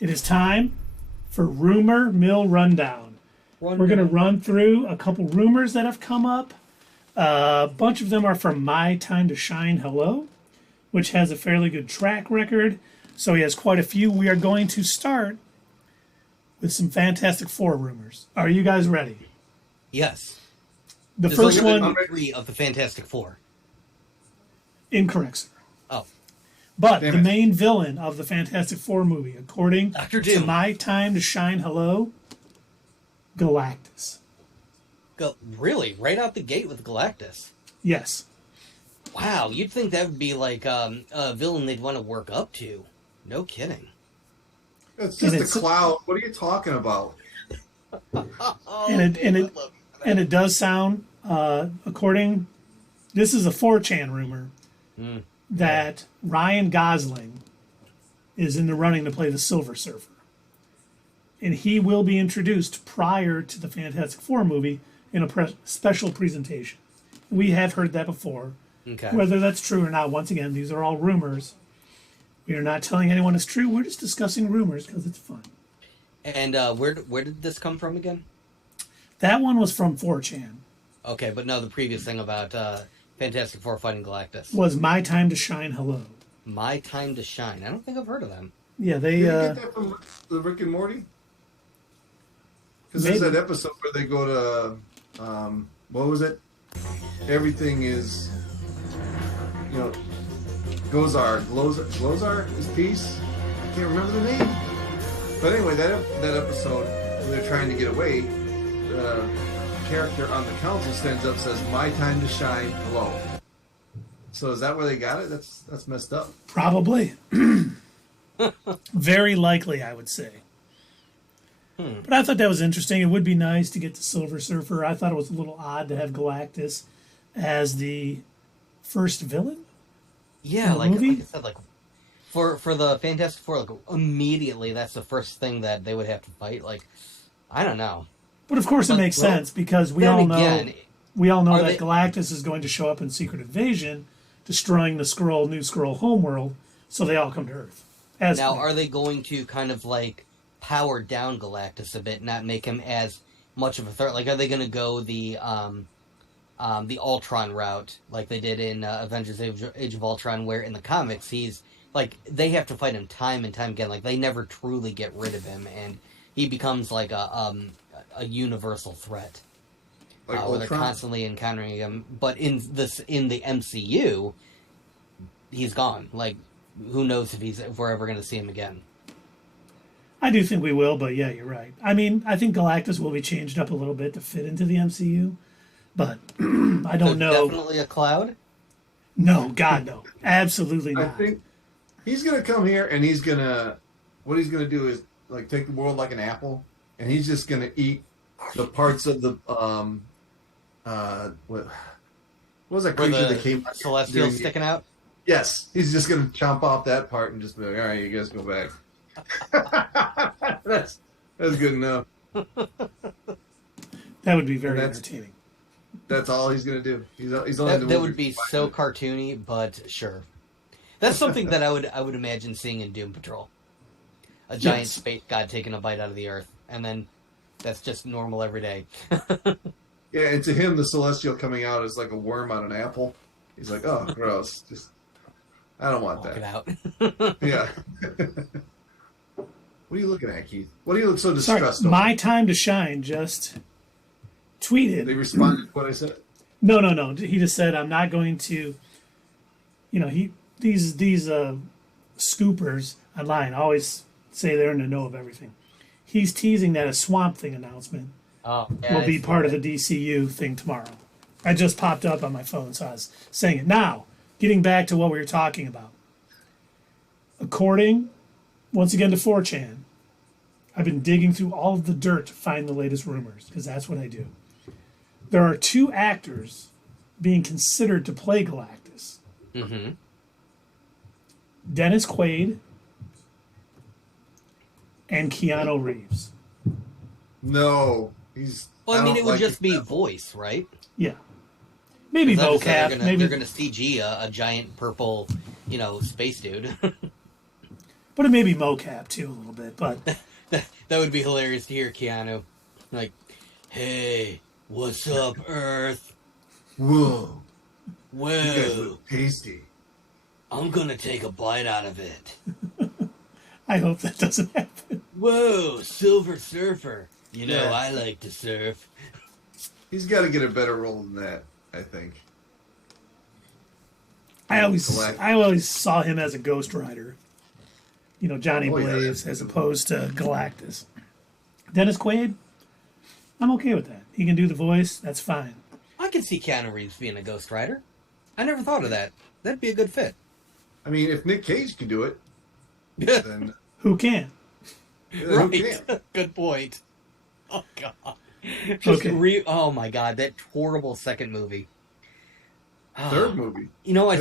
It is time for Rumor Mill Rundown. We're going to run through a couple rumors that have come up. A bunch of them are from My Time to Shine Hello, which has a fairly good track record. So he has quite a few. We are going to start with some Fantastic Four rumors. Are you guys ready? Yes. The first one... Three of the Fantastic Four. Incorrect, sir. Oh. But the main villain of the Fantastic Four movie, according to My Time to Shine Hello, Galactus. Really? Right out the gate with Galactus? Yes. Wow, you'd think that would be like a villain they'd want to work up to. No kidding. It's just a cloud. What are you talking about? And it does sound, according... This is a 4chan rumor that Ryan Gosling is in the running to play the Silver Surfer. And he will be introduced prior to the Fantastic Four movie in a special presentation. We have heard that before. Okay. Whether that's true or not, once again, these are all rumors. We are not telling anyone it's true. We're just discussing rumors because it's fun. And where did this come from again? That one was from 4chan. Okay, but no, the previous thing about Fantastic Four fighting Galactus Was My Time to Shine Hello. My Time to Shine. I don't think I've heard of them. Yeah, they... Did you get that from the Rick and Morty? Because there's that episode where they go to, what was it? Everything is, Glozar is peace? I can't remember the name. But anyway, that episode, when they're trying to get away, the character on the council stands up and says, "My time to shine, hello." So is that where they got it? That's messed up. Probably. Very likely, I would say. But I thought that was interesting. It would be nice to get the Silver Surfer. I thought it was a little odd to have Galactus as the first villain. Yeah, like movie. I said, for the Fantastic Four, immediately that's the first thing that they would have to fight. I don't know. But of course, it makes sense because we all know that Galactus is going to show up in Secret Invasion, destroying the New Skrull homeworld. So they all come to Earth. Are they going to kind of power down Galactus a bit, not make him as much of a threat? Are they going to go the Ultron route, like they did in Avengers: Age of Ultron, where in the comics he's they have to fight him time and time again. they never truly get rid of him, and he becomes a universal threat. Where they're constantly encountering him. But in the MCU, he's gone. Who knows if we're ever going to see him again. I do think we will, but yeah, you're right. I mean, I think Galactus will be changed up a little bit to fit into the MCU, but I don't know. Definitely a Cloud? No, God, no. Absolutely not. I think he's going to come here and what he's going to do is take the world like an apple, and he's just going to eat the parts of the, what was that creature that came Celestial sticking out? Yes, he's just going to chomp off that part and just be like, all right, you guys go back. that's good enough. That would be very entertaining. That's all he's going to do. He's only that would be so cartoony, but sure. That's something that I would imagine seeing in Doom Patrol. A giant space god taking a bite out of the Earth, and then that's just normal every day. Yeah, and to him, the Celestial coming out is like a worm on an apple. He's like, oh, gross. I don't want that. It out. Yeah. What are you looking at, Keith? What do you look so distressed over? My Time to Shine just tweeted. They responded to what I said? No. He just said, I'm not going to, these scoopers online always say they're in the know of everything. He's teasing that a Swamp Thing announcement will be part of the DCU thing tomorrow. I just popped up on my phone, so I was saying it. Now, getting back to what we were talking about. According, once again, to 4chan, I've been digging through all of the dirt to find the latest rumors, because that's what I do. There are 2 actors being considered to play Galactus. Mm-hmm. Dennis Quaid and Keanu Reeves. No, Well, it would just be voice, right? Yeah. Maybe vocab. They're going to CG a giant purple, space dude. But it may be mocap too a little bit. But That would be hilarious to hear Keanu. Like, hey, what's up, Earth? Whoa. Whoa. You guys look tasty. I'm gonna take a bite out of it. I hope that doesn't happen. Whoa, Silver Surfer. You know, Yeah. I like to surf. He's got to get a better role than that, I think. I always saw him as a Ghost Rider. You know, Johnny Oh, yeah, Blaze as opposed to Galactus. Dennis Quaid, I'm okay with that. He can do the voice. That's fine. I could see Keanu Reeves being a Ghost Rider. I never thought of that. That'd be a good fit. I mean, if Nick Cage can do it, then Who can? who can? Right. Good point. Oh, God. Okay. Oh, my God. That horrible second movie. Third movie. You know, I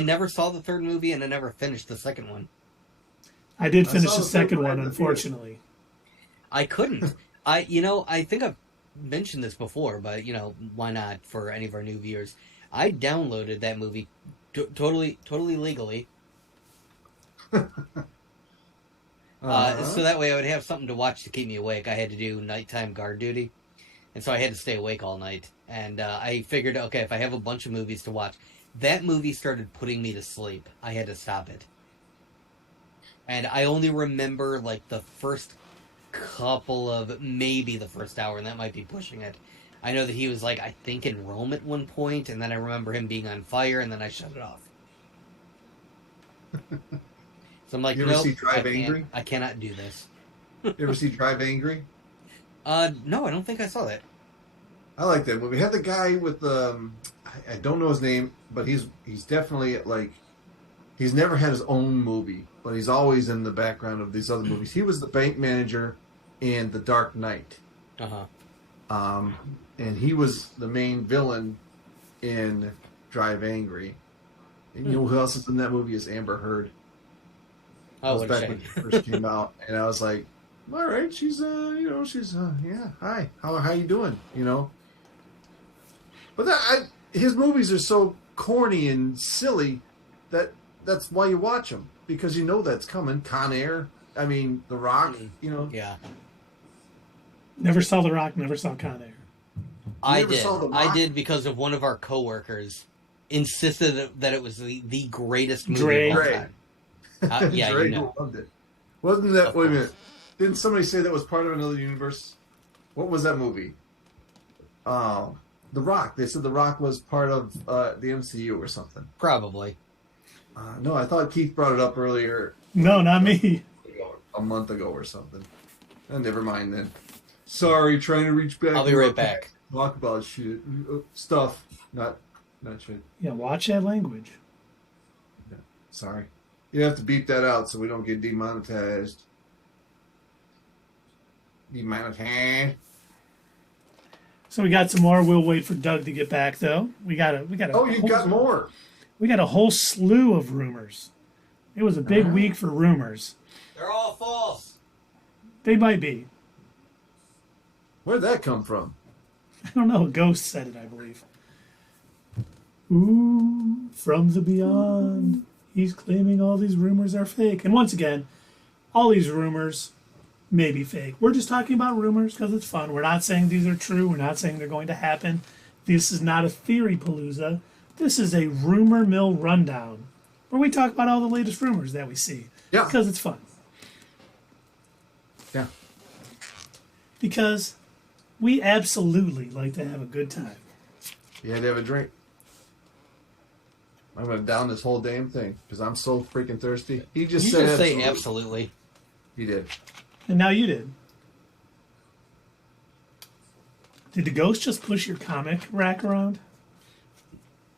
never saw the third movie, and I never finished the second one. I did I finish saw the the second third one, one in the theater. unfortunately. I couldn't. I think I've mentioned this before, but, why not for any of our new viewers? I downloaded that movie totally legally. So that way I would have something to watch to keep me awake. I had to do nighttime guard duty, and so I had to stay awake all night. And I figured, okay, if I have a bunch of movies to watch, that movie started putting me to sleep. I had to stop it. And I only remember, like, the first couple of, maybe the first hour, and that might be pushing it. I know that he was, like, I think in Rome at one point, and then I remember him being on fire, and then I shut it off. So I'm like, You ever nope, see Drive Angry? I cannot do this. You ever see Drive Angry? No, I don't think I saw that. I like that movie. Had the guy with I don't know his name, but he's definitely like he's never had his own movie, but he's always in the background of these other movies. He was the bank manager in The Dark Knight. And he was the main villain in Drive Angry. And you know who else is in that movie is Amber Heard. That Oh, was what a back shame. when it first came out, and I was like, all right, she's yeah, hi, how you doing, But his movies are so corny and silly that's why you watch them, because you know that's coming. Con Air, I mean, The Rock, Yeah. Never saw The Rock, never saw Con Air. I never did. saw The I Rock? did because of one of our coworkers insisted that it was the greatest movie Dre. of all Dre. time. Yeah, Dre you know. loved it. Wasn't that? Of Wait a course. minute. Didn't somebody say that was part of another universe? What was that movie? The Rock. They said The Rock was part of the MCU or something. Probably. No, I thought Keith brought it up earlier No, not me. a month ago or something. Never mind then. Sorry, trying to reach back. I'll be right back. Talk about shit stuff, not shit. Yeah, watch that language. Sorry, you have to beep that out so we don't get demonetized. Demonetized. So we got some more. We'll wait for Doug to get back, though. We got a. Oh, you got more. We got a whole slew of rumors. It was a big week for rumors. They're all false. They might be. Where'd that come from? I don't know. A ghost said it, I believe. Ooh, from the beyond. He's claiming all these rumors are fake. And once again, all these rumors may be fake. We're just talking about rumors because it's fun. We're not saying these are true. We're not saying they're going to happen. This is not a theory palooza. This is a rumor mill rundown where we talk about all the latest rumors that we see. Yeah. Because it's fun. Yeah. Because we absolutely like to have a good time. You had to have a drink. I'm going to down this whole damn thing because I'm so freaking thirsty. He just You said just say absolutely. absolutely. He did. And now you did. Did the ghost just push your comic rack around?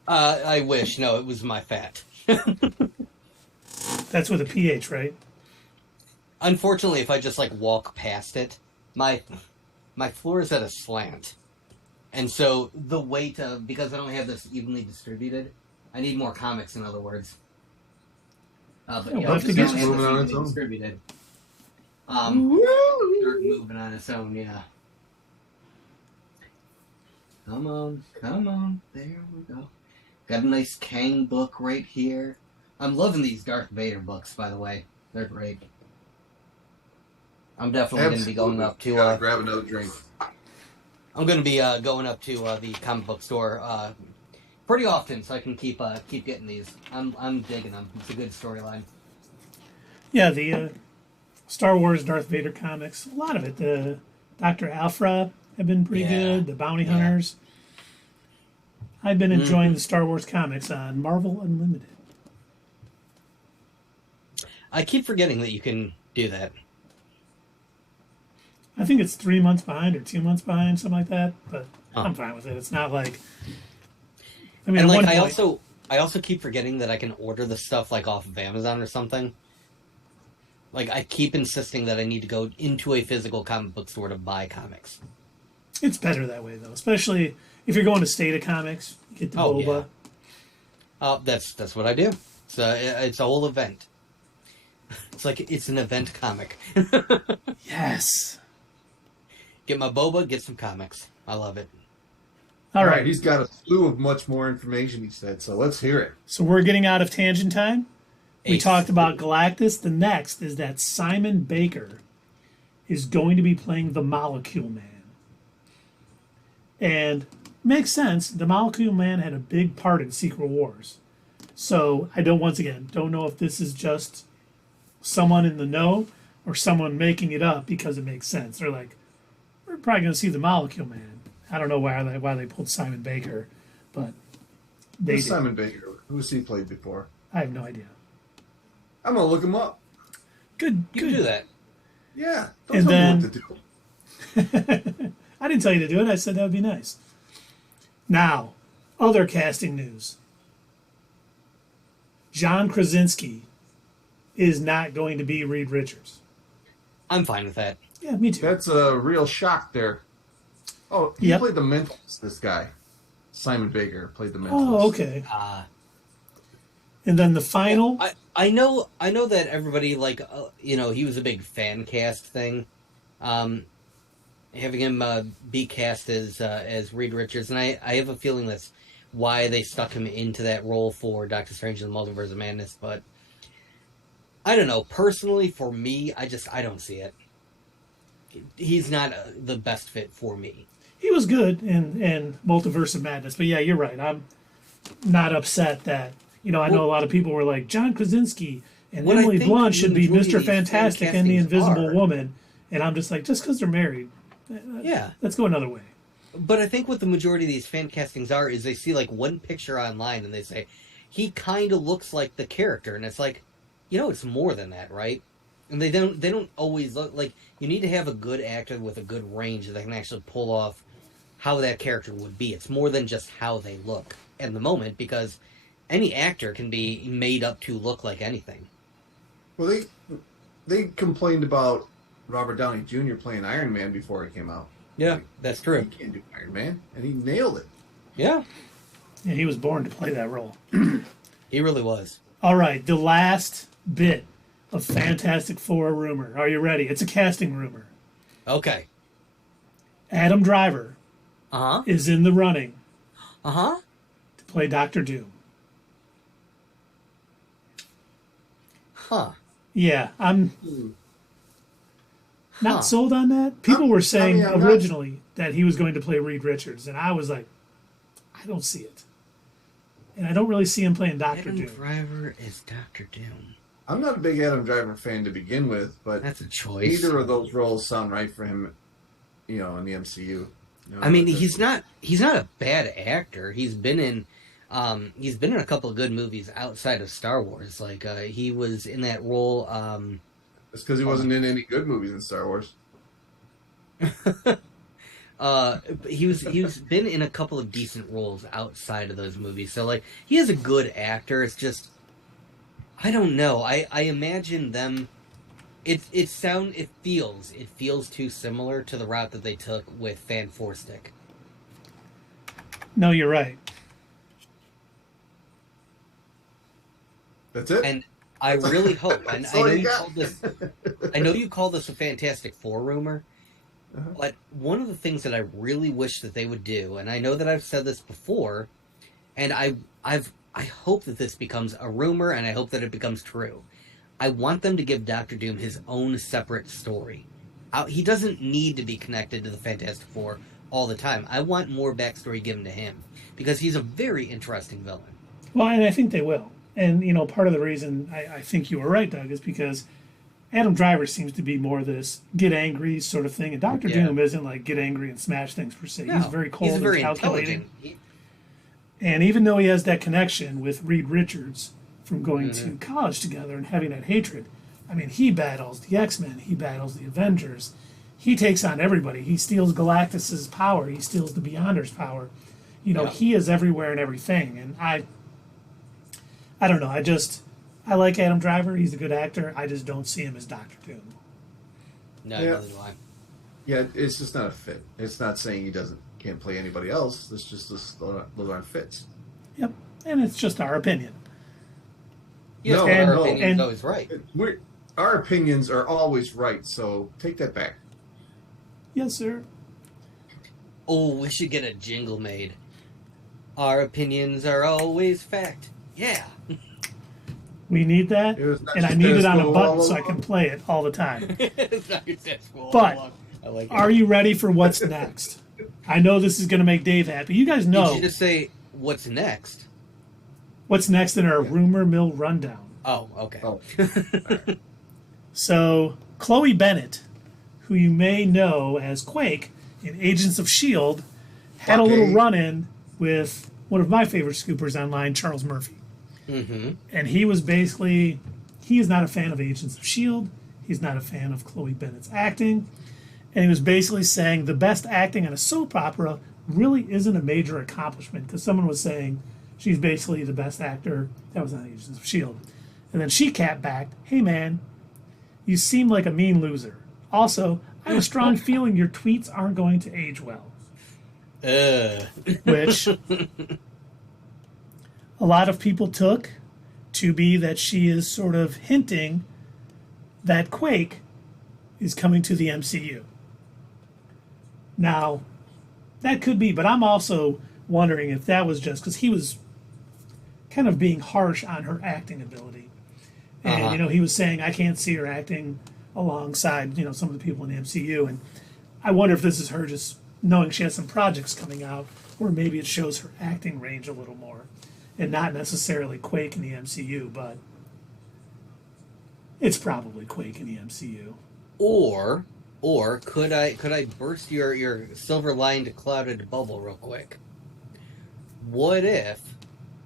I wish. No, it was my fat. That's with a PH, right? Unfortunately, if I just walk past it, my floor is at a slant, and so the weight of, because I don't have this evenly distributed, I need more comics. In other words, but Yeah, yeah, we'll it have to just get don't have moving this on its evenly own. distributed. Start moving on its own. Yeah. Come on. There we go. Got a nice Kang book right here. I'm loving these Darth Vader books, by the way. They're great. I'm definitely going to be going up to... grab another drink. I'm going to be going up to the comic book store pretty often, so I can keep getting these. I'm digging them. It's a good storyline. Yeah, the Star Wars Darth Vader comics, a lot of it. The Dr. Aphra have been pretty good. The Bounty Hunters. I've been enjoying the Star Wars comics on Marvel Unlimited. I keep forgetting that you can do that. I think it's 3 months behind or 2 months behind, something like that. But I'm fine with it. It's not like... I mean, and like, I also keep forgetting that I can order the stuff like off of Amazon or something. Like, I keep insisting that I need to go into a physical comic book store to buy comics. It's better that way, though. Especially if you're going to State of Comics, you get the boba. Yeah. That's what I do. It's a whole event. It's like, it's an event comic. Yes. Get my boba, get some comics. I love it. All right. He's got a slew of much more information, he said, so let's hear it. So we're getting out of tangent time. We talked about Galactus. The next is that Simon Baker is going to be playing the Molecule Man. And makes sense. The Molecule Man had a big part in Secret Wars. So I don't know if this is just someone in the know or someone making it up because it makes sense. They're like, we're probably going to see the Molecule Man. I don't know why they pulled Simon Baker, but they Who's did. Simon Baker? Who's he played before? I have no idea. I'm going to look him up. Good. You can do that. Yeah. Don't tell me what to do. I didn't tell you to do it. I said that would be nice. Now, other casting news. John Krasinski is not going to be Reed Richards. I'm fine with that. Yeah, me too. That's a real shock there. Oh, he played the Mentalist, this guy. Simon Baker played the Mentalist. Oh, okay. And then the final... I know that everybody, like, he was a big fan cast thing. Having him be cast as Reed Richards, and I have a feeling that's why they stuck him into that role for Doctor Strange and the Multiverse of Madness, but I don't know. Personally, for me, I don't see it. He's not the best fit for me. He was good in Multiverse of Madness, but yeah, you're right. I'm not upset that, I know a lot of people were like, John Krasinski and Emily Blunt should be Mr. Fantastic and the Invisible Woman, and I'm just like, just because they're married, let's go another way. But I think what the majority of these fan castings are is they see like one picture online and they say, he kind of looks like the character, and it's like, it's more than that, right? And they don't always look like, you need to have a good actor with a good range that can actually pull off how that character would be. It's more than just how they look in the moment, because any actor can be made up to look like anything. Well, they complained about Robert Downey Jr. playing Iron Man before he came out. Yeah, that's true. He can't do Iron Man, and he nailed it. Yeah. Yeah, he was born to play that role. He really was. All right, the last bit of Fantastic Four rumor. Are you ready? It's a casting rumor. Okay. Adam Driver is in the running to play Doctor Doom. Huh. Yeah, I'm not sold on that. People were saying originally that he was going to play Reed Richards, and I was like, I don't see it. And I don't really see him playing Doctor Doom. Adam Driver is Doctor Doom. I'm not a big Adam Driver fan to begin with, but that's a choice. Neither of those roles sound right for him, in the MCU. I mean, he's not a bad actor. He's been in a couple of good movies outside of Star Wars. Like he was in that role. It's because he wasn't in any good movies in Star Wars. He's been in a couple of decent roles outside of those movies. So like he is a good actor. It's just I don't know. I imagine them. It feels too similar to the route that they took with Fan Four Stick. No, you're right. That's it. And I really hope. And I know you called this a Fantastic Four rumor, but one of the things that I really wish that they would do, and I know that I've said this before, and I hope that this becomes a rumor, and I hope that it becomes true. I want them to give Doctor Doom his own separate story. He doesn't need to be connected to the Fantastic Four all the time. I want more backstory given to him because he's a very interesting villain. Well, and I think they will. And, you know, part of the reason I think you were right, Doug, is because Adam Driver seems to be more this get angry sort of thing. And Doctor Doom isn't like get angry and smash things per se. No, he's very cold and calculating. And even though he has that connection with Reed Richards from going to college together and having that hatred, I mean, he battles the X-Men. He battles the Avengers. He takes on everybody. He steals Galactus's power. He steals the Beyonders' power. You know, he is everywhere and everything. And I don't know. I like Adam Driver. He's a good actor. I just don't see him as Doctor Doom. No, neither do I. Yeah, it's just not a fit. It's not saying he can't play anybody else. It's just those aren't fits. Yep, and it's just our opinion. Yes, our opinion's always right. Our opinions are always right, so take that back. Yes, sir. Oh, we should get a jingle made. Our opinions are always fact. Yeah. We need that, and I need it on a button so I can play it all the time. But are you ready for what's next? I know this is going to make Dave happy. You guys know. Did you just say what's next? What's next in our Rumor Mill Rundown? Oh, okay. Oh. So, Chloe Bennett, who you may know as Quake in Agents of S.H.I.E.L.D., had a little run-in with one of my favorite scoopers online, Charles Murphy. Mm-hmm. And he was basically, he is not a fan of Agents of S.H.I.E.L.D. He's not a fan of Chloe Bennett's acting. And he was basically saying the best acting on a soap opera really isn't a major accomplishment, because someone was saying she's basically the best actor that was on Agents of S.H.I.E.L.D. And then she capped back, hey man, you seem like a mean loser. Also, I have a strong feeling your tweets aren't going to age well. Which a lot of people took to be that she is sort of hinting that Quake is coming to the MCU. Now, that could be, but I'm also wondering if that was just because he was kind of being harsh on her acting ability. And, you know, he was saying, I can't see her acting alongside, you know, some of the people in the MCU. And I wonder if this is her just knowing she has some projects coming out, or maybe it shows her acting range a little more. And not necessarily Quake in the MCU, but it's probably Quake in the MCU. Or could I burst your silver-lined clouded bubble real quick? What if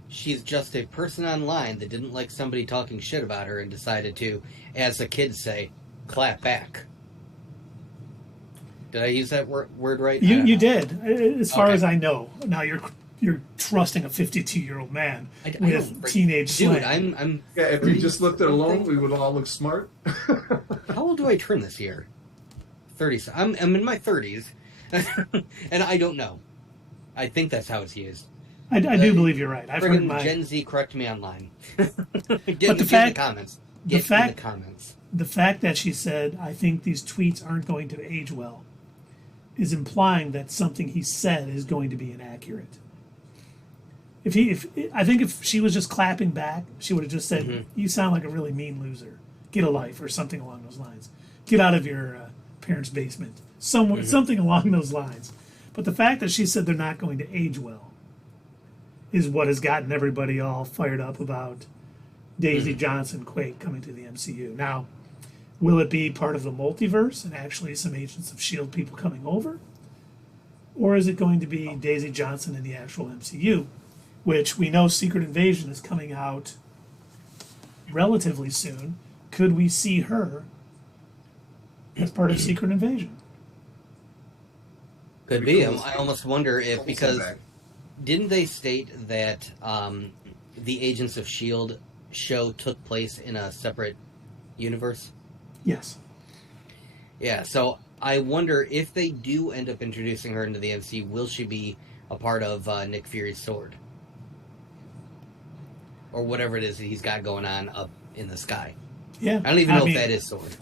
she's just a person online that didn't like somebody talking shit about her and decided to, as the kids say, clap back? Did I use that word right? You did, as far as I know. Now you're trusting a 52-year-old man with teenage slang. Dude, I'm yeah, if we just looked at alone, we would all look smart. How old do I turn this year? 30. I'm in my 30s, and I don't know. I think that's how it's used. I do believe you're right. I've heard my Gen Z correct me online. But the comments. The fact that she said, "I think these tweets aren't going to age well," is implying that something he said is going to be inaccurate. I think if she was just clapping back, she would have just said, "You sound like a really mean loser. Get a life," or something along those lines. Get out of your parents' basement. Something along those lines. But the fact that she said they're not going to age well is what has gotten everybody all fired up about Daisy Johnson Quake coming to the MCU. Now, will it be part of the multiverse and actually some Agents of S.H.I.E.L.D. people coming over? Or is it going to be Daisy Johnson in the actual MCU? Which we know Secret Invasion is coming out relatively soon. Could we see her as part of Secret Invasion? Could be. I almost wonder if, because didn't they state that the Agents of S.H.I.E.L.D. show took place in a separate universe? Yes. Yeah, so I wonder if they do end up introducing her into the MCU, will she be a part of Nick Fury's sword? Or whatever it is that he's got going on up in the sky. Yeah. I don't even know if that is sword.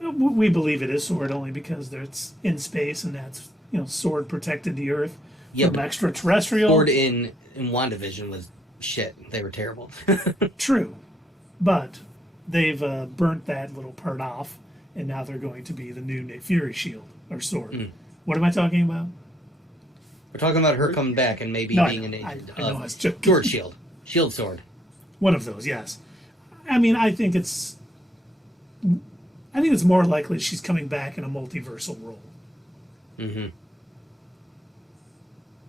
We believe it is sword only because it's in space and that's, you know, sword protected the Earth from extraterrestrial. Sword in WandaVision was shit. They were terrible. True. But they've burnt that little part off, and now they're going to be the new Nick Fury shield or sword. Mm. What am I talking about? We're talking about her coming back and maybe No, being an agent I know, I was of joking. Sword Shield. Shield Sword. One of those, yes. I mean, I think it's more likely she's coming back in a multiversal role. Mm-hmm.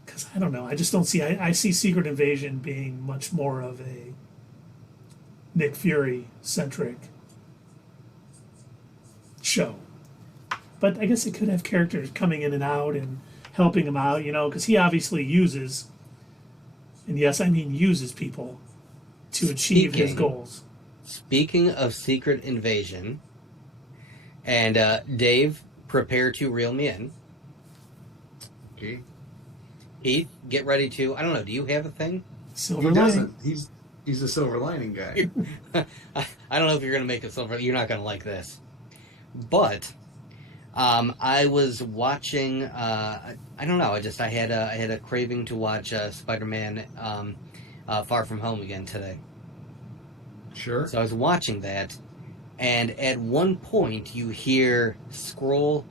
Because I don't know, I just don't see. I see Secret Invasion being much more of a Nick Fury centric show. But I guess it could have characters coming in and out and helping him out, because he obviously uses, and yes, I mean uses people to achieve his goals. Speaking of Secret Invasion, and Dave, prepare to reel me in. Okay. Heath, get ready to. I don't know. Do you have a thing? Silver He lining. doesn't. He's a silver lining guy. I don't know if you're going to make it silver. You're not going to like this, but I was watching. I don't know. I had a craving to watch Spider-Man Far From Home again today. Sure. So I was watching that, and at one point you hear Skrull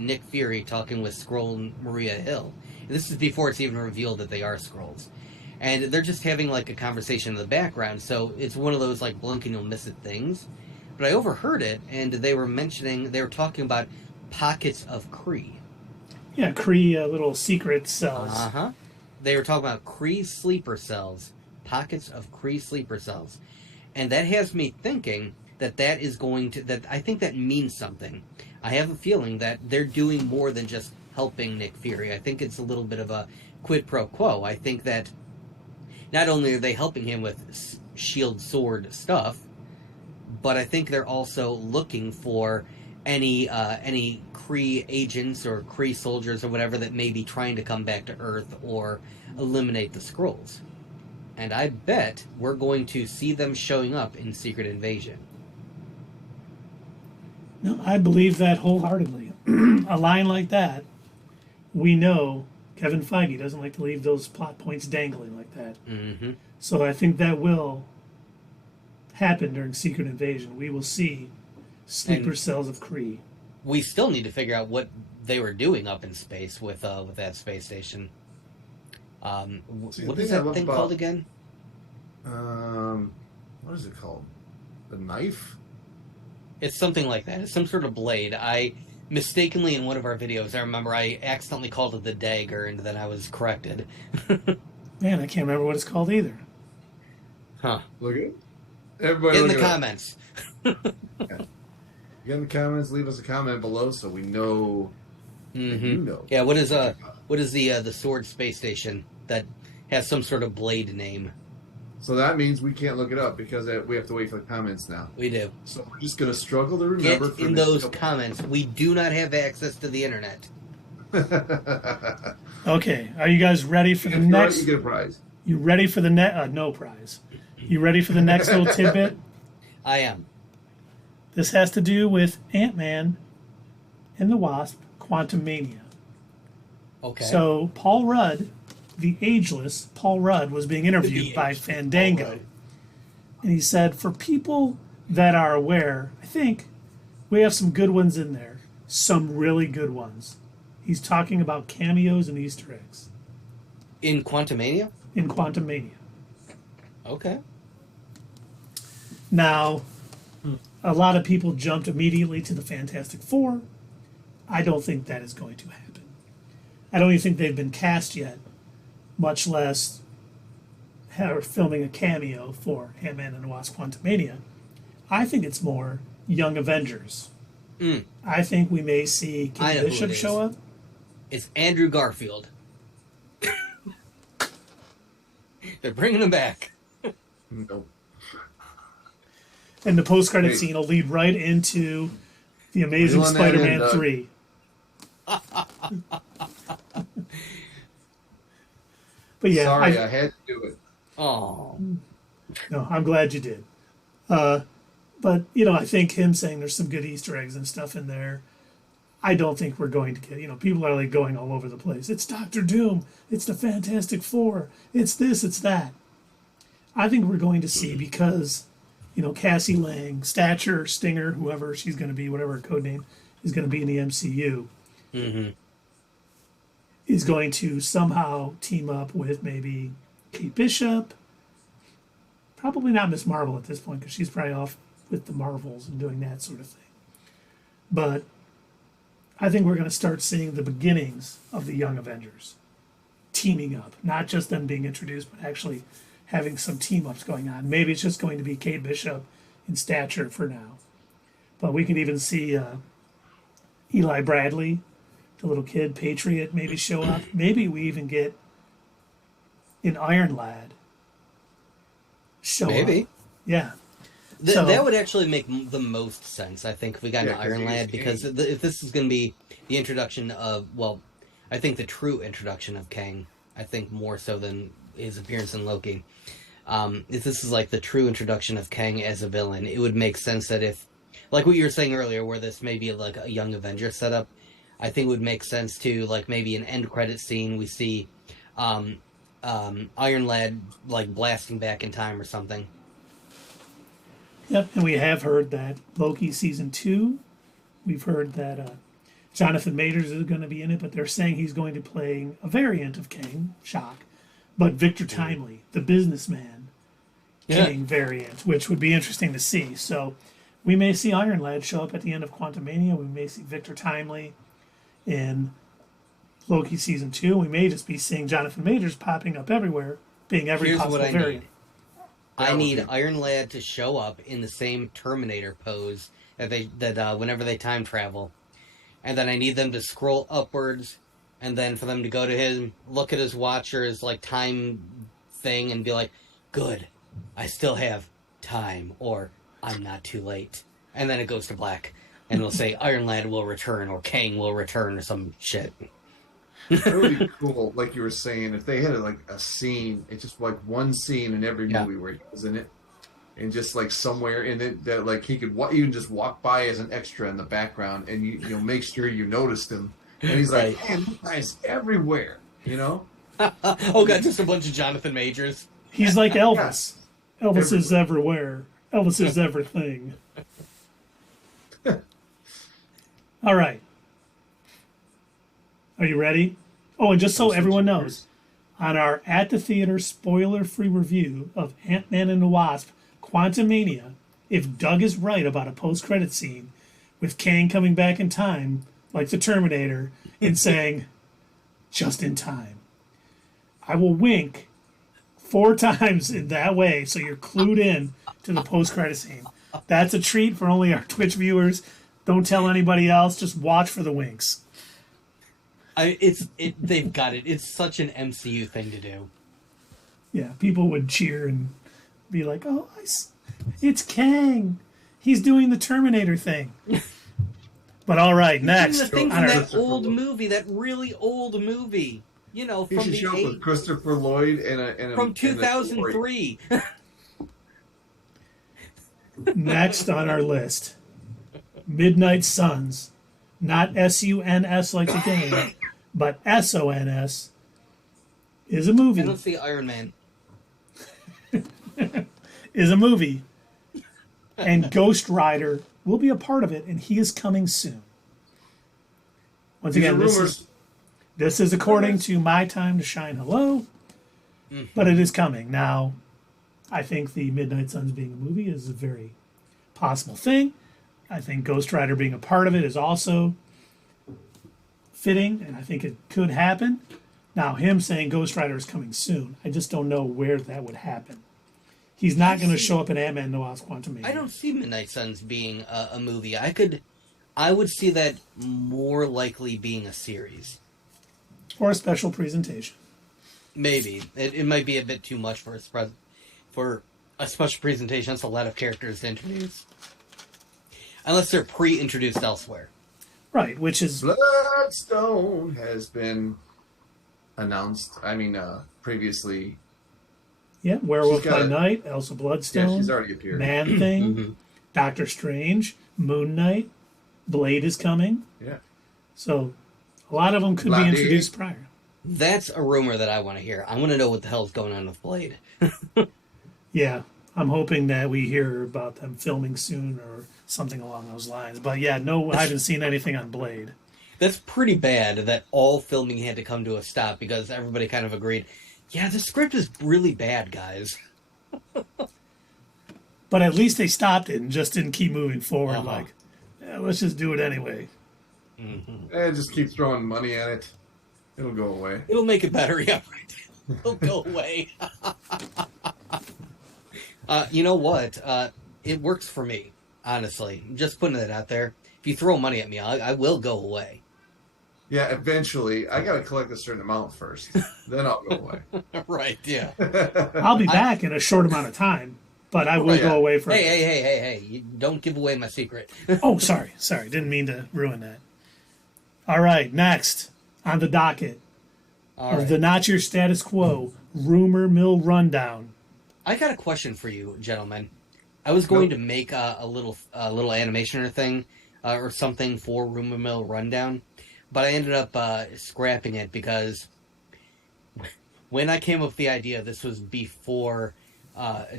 Nick Fury talking with Skrull Maria Hill. And this is before it's even revealed that they are Skrulls. And they're just having like a conversation in the background, so it's one of those like blink and you'll miss it things. But I overheard it, and they were talking about pockets of Kree. Yeah, Kree little secret cells. Uh-huh. They were talking about Kree sleeper cells. Pockets of Kree sleeper cells. And that has me thinking that I think that means something. I have a feeling that they're doing more than just helping Nick Fury. I think it's a little bit of a quid pro quo. I think that not only are they helping him with shield sword stuff, but I think they're also looking for any Kree agents or Kree soldiers or whatever that may be trying to come back to Earth or eliminate the Skrulls. And I bet we're going to see them showing up in Secret Invasion. No, I believe that wholeheartedly. A line like that, we know Kevin Feige doesn't like to leave those plot points dangling like that. Mm-hmm. So I think that will happen during Secret Invasion. We will see sleeper cells of Kree. We still need to figure out what they were doing up in space with that space station. What is that thing called again? What is it called? The knife? It's something like that. It's some sort of blade. I mistakenly in one of our videos, I remember I accidentally called it the dagger, and then I was corrected. Man, I can't remember what it's called either. Huh. Look at it. Everybody in the comments. Get in the comments. Leave us a comment below so we know. Mm-hmm. You know. Yeah. What is the sword space station that has some sort of blade name? So that means we can't look it up because we have to wait for the comments now. We do. So we're just going to struggle to remember. Get in those comments. We do not have access to the internet. Okay, are you guys ready for the next? You get a prize. You ready for the no prize? You ready for the next little tidbit? I am. This has to do with Ant-Man and the Wasp: Quantumania. Okay. So Paul Rudd, the ageless Paul Rudd, was being interviewed by Fandango, and he said, "For people that are aware, I think we have some good ones in there, some really good ones." He's talking about cameos and Easter eggs in Quantumania. In Quantumania. Okay. Now, a lot of people jumped immediately to the Fantastic Four. I don't think that is going to happen. I don't even think they've been cast yet, much less filming a cameo for Ant-Man and the Wasp: Quantumania. I think it's more Young Avengers. I think we may see Kate Bishop show up. It's Andrew Garfield. They're bringing him back. Nope. And the post-credit scene will lead right into The Amazing Spider-Man 3. But yeah, sorry, I had to do it. Oh. No, I'm glad you did. But, I think him saying there's some good Easter eggs and stuff in there, I don't think we're going to get, people are like going all over the place. It's Doctor Doom. It's the Fantastic Four. It's this, it's that. I think we're going to see, because Cassie Lang, Stature, Stinger, whoever she's going to be, whatever her code name is going to be in the MCU, is going to somehow team up with maybe Kate Bishop. Probably not Miss Marvel at this point because she's probably off with the Marvels and doing that sort of thing. But I think we're going to start seeing the beginnings of the Young Avengers teaming up, not just them being introduced, but actually having some team-ups going on. Maybe it's just going to be Kate Bishop and Stature for now. But we could even see Eli Bradley, the little kid, Patriot, maybe show up. Maybe we even get an Iron Lad show up. Yeah. That would actually make the most sense, I think, if we got an Iron Lad, because if this is going to be the introduction of, I think the true introduction of Kang, I think more so than his appearance in Loki. If this is like the true introduction of Kang as a villain, it would make sense that if, like what you were saying earlier, where this may be like a Young Avenger setup, I think it would make sense to, like, maybe an end credit scene, we see Iron Lad, like, blasting back in time or something. Yep, and we have heard that Loki Season 2, we've heard that Jonathan Majors is going to be in it, but they're saying he's going to play a variant of Kang, shock, but Victor Timely, the businessman Kang variant, which would be interesting to see. So we may see Iron Lad show up at the end of Quantumania. We may see Victor Timely in Loki Season 2. We may just be seeing Jonathan Majors popping up everywhere, being every possible variant. I need Iron Lad to show up in the same Terminator pose that whenever they time travel. And then I need them to scroll upwards, and then for them to go to him, look at his watch or his, like, time thing and be like, good, I still have time, or I'm not too late. And then it goes to black. And it'll say Iron Lad will return, or Kang will return, or some shit. It would be cool, like you were saying, if they had a scene, it's just like one scene in every movie where he was in it, and just like somewhere in it that like he could even just walk by as an extra in the background, and you make sure you noticed him, and he's like, man, this guy's everywhere, Oh god, just a bunch of Jonathan Majors. He's like Elvis. Yeah. Elvis is everywhere. Elvis is everything. All right. Are you ready? Oh, and just so everyone knows, on our At the Theater spoiler-free review of Ant-Man and the Wasp, Quantumania, if Doug is right about a post-credit scene with Kang coming back in time, like the Terminator, and saying, just in time, I will wink 4 times in that way so you're clued in to the post-credit scene. That's a treat for only our Twitch viewers. Don't tell anybody else. Just watch for the winks. They've got it. It's such an MCU thing to do. Yeah, people would cheer and be like, "Oh, it's Kang. He's doing the Terminator thing." But all right, next. The thing from that old movie, that really old movie, from he should show up with Christopher Lloyd and from 2003. Next on our list, Midnight Suns, not SUNS like the game, but SONS, is a movie. I don't see Iron Man. Is a movie. And Ghost Rider will be a part of it, and he is coming soon. Once again, this is according to My Time to Shine Hello, but it is coming. Now, I think the Midnight Suns being a movie is a very possible thing. I think Ghost Rider being a part of it is also fitting, and I think it could happen. Now, him saying Ghost Rider is coming soon, I just don't know where that would happen. He's not going to show up in Ant-Man and the Wasp: Quantumania. I don't see Midnight Suns being a movie. I would see that more likely being a series. Or a special presentation. Maybe. It might be a bit too much for a special presentation. That's a lot of characters to introduce. Unless they're pre-introduced elsewhere. Right, which is... Bloodstone has been announced. Previously... Yeah, Werewolf by Night, Elsa Bloodstone. Yeah, she's already appeared. Man-Thing, Doctor Strange, Moon Knight, Blade is coming. Yeah. So, a lot of them could be introduced prior. That's a rumor that I want to hear. I want to know what the hell's going on with Blade. Yeah. I'm hoping that we hear about them filming soon or something along those lines. But yeah, no, I haven't seen anything on Blade. That's pretty bad that all filming had to come to a stop because everybody kind of agreed, yeah, the script is really bad, guys. But at least they stopped it and just didn't keep moving forward. Uh-huh. Like, yeah, let's just do it anyway. Just keep throwing money at it. It'll go away. It'll make it better, yeah, right. It'll go away. You know what? It works for me, honestly. I'm just putting it out there. If you throw money at me, I will go away. Yeah, eventually. I got to collect a certain amount first. Then I'll go away. Right, yeah. I'll be back in a short amount of time, but I will go away for Hey, you don't give away my secret. Oh, sorry. Didn't mean to ruin that. All right, next on the docket of the Not Your Status Quo Rumor Mill Rundown. I got a question for you, gentlemen. I was going to make a little animation or thing or something for Rumor Mill Rundown, but I ended up scrapping it because when I came up with the idea, this was before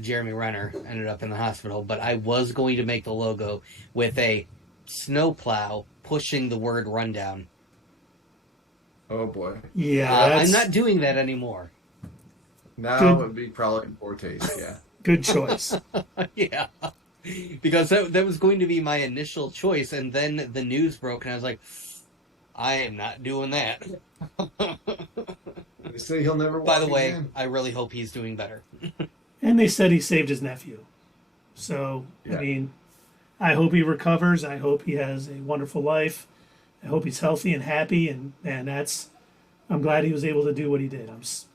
Jeremy Renner ended up in the hospital, but I was going to make the logo with a snowplow pushing the word rundown. Oh, boy. Yeah, I'm not doing that anymore. Now it would be probably in poor taste, yeah. Good choice. Yeah. Because that was going to be my initial choice, and then the news broke, and I was like, I am not doing that. They say he'll never walk By the way, again. I really hope he's doing better. And they said he saved his nephew. So, Yeah. I mean, I hope he recovers. I hope he has a wonderful life. I hope he's healthy and happy. And I'm glad he was able to do what he did. It's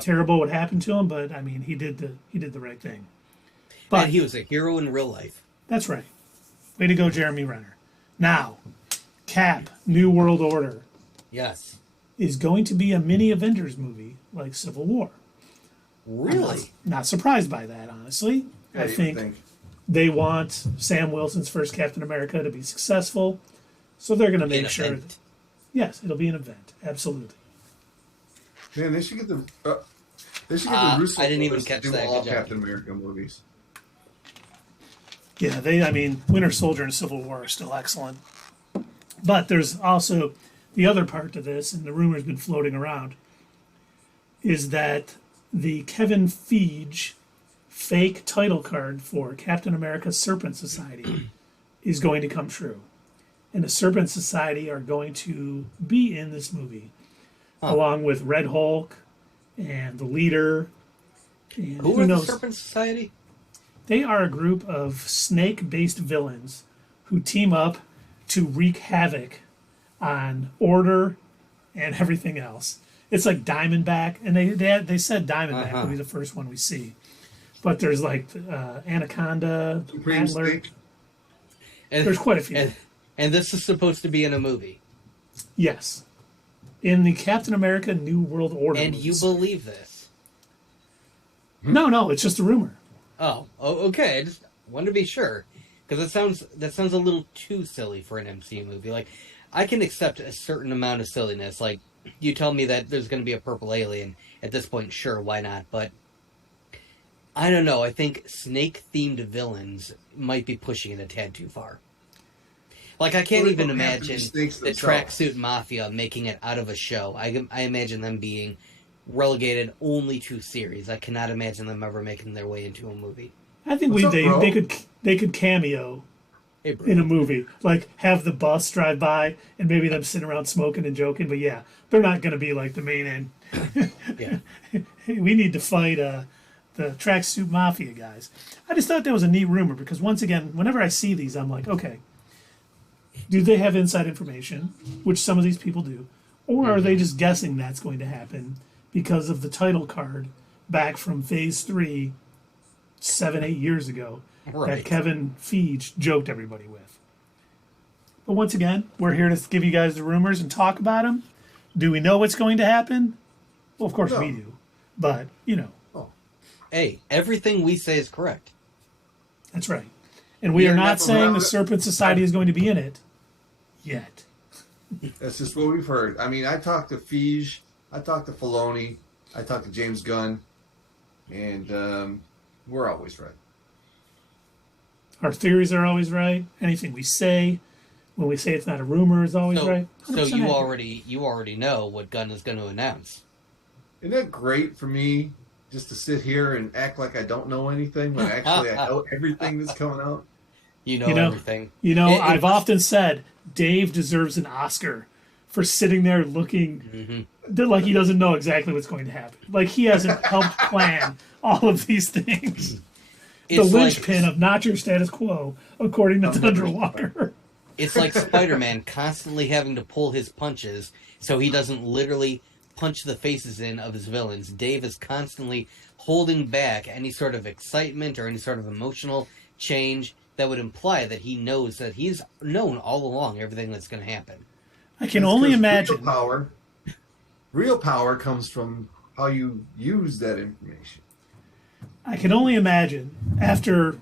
terrible what happened to him, but I mean, he did the right thing. But And he was a hero in real life. that's right. Way to go, Jeremy Renner. Now, Cap, New World Order, Yes. is going to be a mini Avengers movie like Civil War. Really? Not surprised by that, honestly. Yeah, I you think would they want Sam Wilson's first Captain America to be successful, so they're going to make An sure. event. Yes, it'll be an event. Absolutely. Man, they should get the the Russo I didn't even brothers to catch do that. all Good job. Captain America movies. Yeah, Winter Soldier and Civil War are still excellent. But there's also the other part to this, and the rumor's been floating around, is that the Kevin Feige fake title card for Captain America Serpent Society is going to come true. And the Serpent Society are going to be in this movie, along with Red Hulk and the Leader. And Who are the Serpent Society? They are a group of snake-based villains who team up to wreak havoc on Order and everything else. It's like Diamondback, and they said Diamondback will be the first one we see. But there's like Anaconda, Supreme Antler. Snake. And, There's quite a few. And this is supposed to be in a movie. Yes. In the Captain America New World Order. And you movies. believe this? No, it's just a rumor. Oh, okay. I just wanted to be sure. Because that sounds a little too silly for an MCU movie. Like, I can accept a certain amount of silliness. Like, you tell me that there's going to be a purple alien. At this point, sure, why not? But I don't know. I think snake-themed villains might be pushing it a tad too far. Like, I can't even imagine the Tracksuit Mafia making it out of a show. I imagine them being relegated only to series. I cannot imagine them ever making their way into a movie. I think they could cameo in a movie, like have the bus drive by and maybe them sitting around smoking and joking. But yeah, they're not going to be like the main end. Yeah. We need to fight the Tracksuit Mafia guys. I just thought that was a neat rumor because once again, whenever I see these, I'm like, okay, do they have inside information, which some of these people do, or are they just guessing that's going to happen because of the title card back from Phase 3 7-8 years ago that Kevin Feige joked everybody with? But once again, we're here to give you guys the rumors and talk about them. Do we know what's going to happen? Well, of course we do. But, Hey, everything we say is correct. That's right. And we are not saying the Serpent Society is going to be in it yet. That's just what we've heard. I mean, I talked to Feige, I talked to Filoni, I talked to James Gunn, and We're always right. Our theories are always right. Anything we say, when we say it's not a rumor, is always right. So 100% you accurate. already know what Gunn is going to announce. Isn't that great for me just to sit here and act like I don't know anything when actually I know everything that's coming out? You know everything. I've often said Dave deserves an Oscar for sitting there looking like he doesn't know exactly what's going to happen. Like he hasn't helped plan all of these things. The linchpin of not your status quo, according to Thunder Walker. It's like Spider-Man constantly having to pull his punches so he doesn't literally punch the faces in of his villains. Dave is constantly holding back any sort of excitement or any sort of emotional change that would imply that he knows that he's known all along everything that's going to happen. I can only imagine. Real power comes from how you use that information. I can only imagine after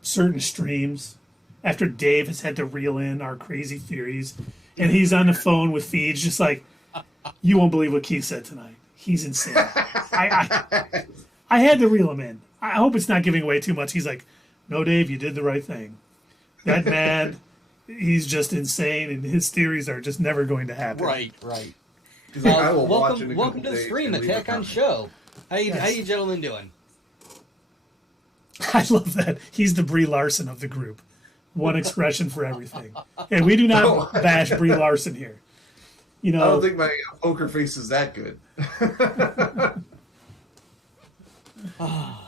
certain streams, after Dave has had to reel in our crazy theories, and he's on the phone with feeds, just like, you won't believe what Keith said tonight. He's insane. I had to reel him in. I hope it's not giving away too much. He's like, no, Dave, you did the right thing. That man, he's just insane, and his theories are just never going to happen. Right. Like, I will watch it Welcome to the stream, Attack on Show. How you gentlemen doing? I love that. He's the Brie Larson of the group. One expression for everything. And we do not bash Brie Larson here. I don't think my poker face is that good.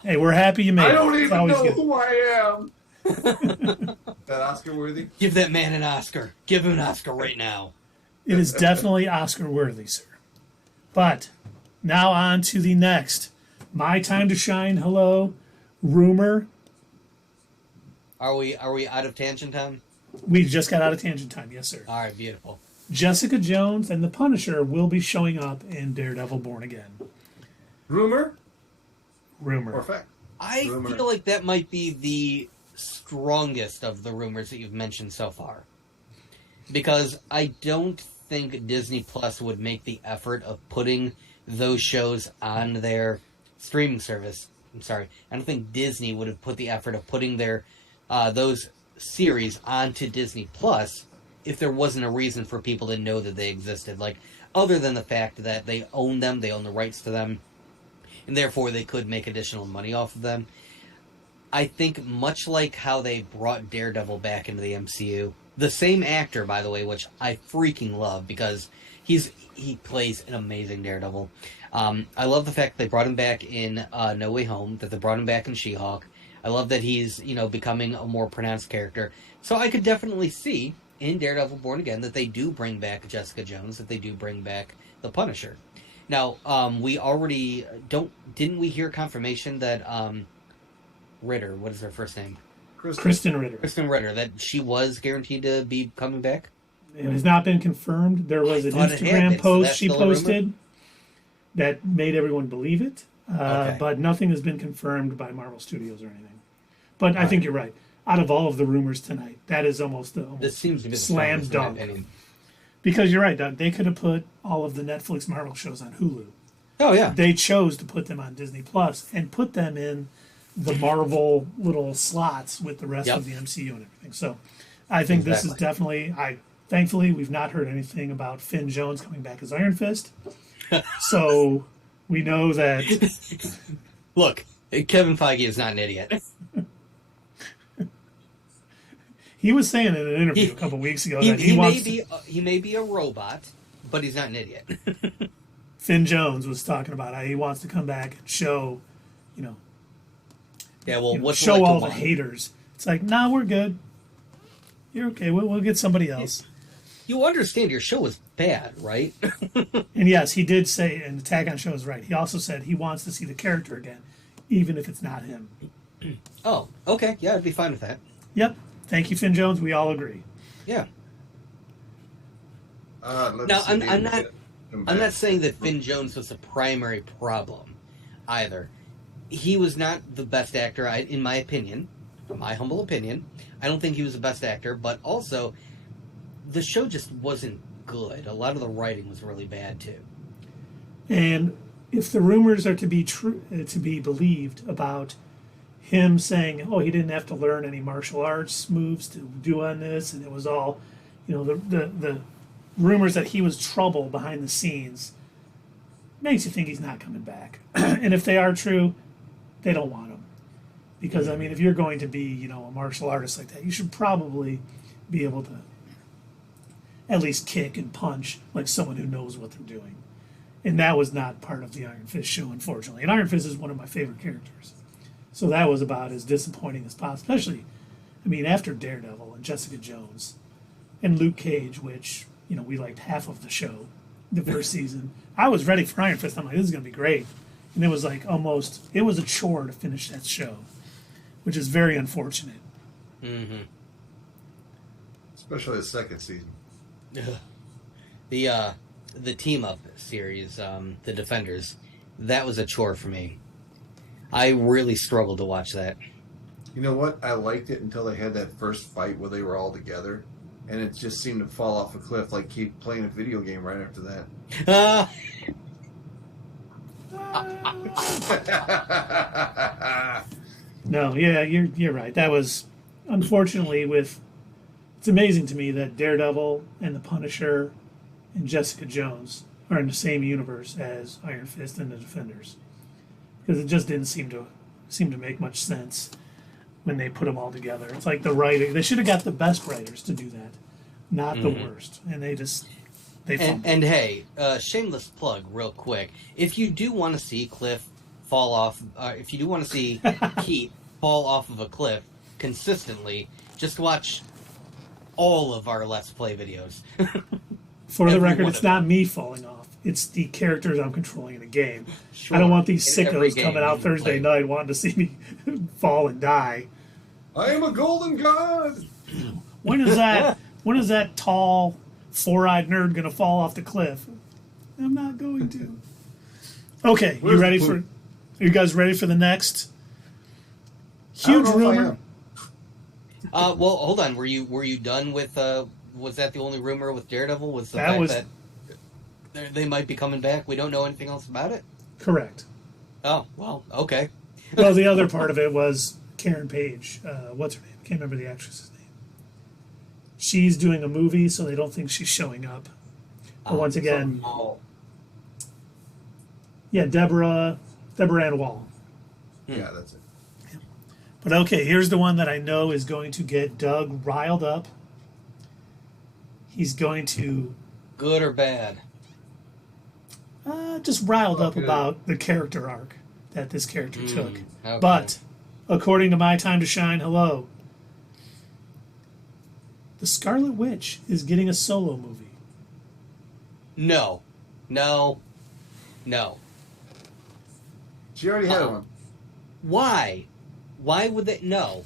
Hey, we're happy you made it. I don't even know good. who I am. That Oscar worthy? Give that man an Oscar. Give him an Oscar right now. It is definitely Oscar worthy, sir. But now on to the next. My time to shine. Hello, rumor. Are we out of tangent time? We just got out of tangent time. Yes, sir. All right, beautiful. Jessica Jones and the Punisher will be showing up in Daredevil Born Again. Rumor Rumor. or fact? I feel like that might be the strongest of the rumors that you've mentioned so far. Because I don't think Disney Plus would make the effort of putting those shows on their streaming service. I'm sorry. I don't think Disney would have put the effort of putting their those series onto Disney Plus if there wasn't a reason for people to know that they existed. Like, other than the fact that they own them, they own the rights to them, and therefore they could make additional money off of them. I think much like how they brought Daredevil back into the MCU, the same actor, by the way, which I freaking love because he plays an amazing Daredevil. I love the fact that they brought him back in No Way Home, that they brought him back in She-Hulk. I love that he's, becoming a more pronounced character. So I could definitely see in Daredevil Born Again that they do bring back Jessica Jones, that they do bring back the Punisher. Now, we already didn't we hear confirmation that Ritter, what is her first name? Kristen Ritter. Kristen Ritter, that she was guaranteed to be coming back? It has not been confirmed. There was an Instagram post she posted that made everyone believe it, but nothing has been confirmed by Marvel Studios or anything. But I think you're right. Out of all of the rumors tonight, that is almost this seems to be the slam dunk. Because you're right, Doug. They could have put all of the Netflix Marvel shows on Hulu. Oh, yeah. They chose to put them on Disney Plus and put them in the Marvel little slots with the rest of the MCU and everything. So I think this is definitely... Thankfully, we've not heard anything about Finn Jones coming back as Iron Fist. So we know that... Look, Kevin Feige is not an idiot. He was saying in an interview a couple weeks ago that he may be a robot, but he's not an idiot. Finn Jones was talking about how he wants to come back and show, show all the haters. It's like, nah, we're good. You're okay. We'll get somebody else. You understand your show was bad, right? And yes, he did say, and the Tag on Show is right. He also said he wants to see the character again, even if it's not him. Oh, okay. Yeah, I'd be fine with that. Yep. Thank you, Finn Jones. We all agree. Yeah. Now, I'm not saying that Finn Jones was the primary problem either. He was not the best actor, in my opinion, my humble opinion. I don't think he was the best actor, but also the show just wasn't good. A lot of the writing was really bad too. And if the rumors are to be true, to be believed about him saying, oh, he didn't have to learn any martial arts moves to do on this, and it was all, the rumors that he was trouble behind the scenes makes you think he's not coming back. And if they are true, they don't want him. Because, I mean, if you're going to be, a martial artist like that, you should probably be able to at least kick and punch like someone who knows what they're doing. And that was not part of the Iron Fist show, unfortunately. And Iron Fist is one of my favorite characters. So that was about as disappointing as possible. Especially, after Daredevil and Jessica Jones and Luke Cage, which, we liked half of the show, the first season. I was ready for Iron Fist. I'm like, this is going to be great. And it was like it was a chore to finish that show, which is very unfortunate. Mm-hmm. Especially the second season. The team-up series, The Defenders, that was a chore for me. I really struggled to watch that. You know what? I liked it until they had that first fight where they were all together, and it just seemed to fall off a cliff like keep playing a video game right after that. No, yeah, you're right. That was, unfortunately, it's amazing to me that Daredevil and the Punisher and Jessica Jones are in the same universe as Iron Fist and the Defenders, because it just didn't seem to make much sense when they put them all together. It's like they should have got the best writers to do that, not the worst, and they fumbled. And hey, shameless plug, real quick. If you do want to see Cliff fall off, if you do want to see Keith fall off of a cliff consistently, just watch all of our Let's Play videos. For the record, it's not me falling off. It's the characters I'm controlling in the game. Sure. I don't want these sickos coming out Thursday night wanting to see me fall and die. I am a golden god! When is that tall, four-eyed nerd going to fall off the cliff? I'm not going to. Okay, are you guys ready for the next huge rumor? Well, hold on. Were you done with? Was that the only rumor with Daredevil? Was the fact that they might be coming back? We don't know anything else about it. Correct. Oh well, okay. Well, the other part of it was Karen Page. What's her name? I can't remember the actress's name. She's doing a movie, so they don't think she's showing up. But once again, yeah, Deborah Ann Wall. Yeah, that's it. But okay, here's the one that I know is going to get Doug riled up. He's going to... Good or bad? Just riled up about the character arc that this character took. Okay. But, according to My Time to Shine, hello, the Scarlet Witch is getting a solo movie. No. She already had one. Why? Why would they? No.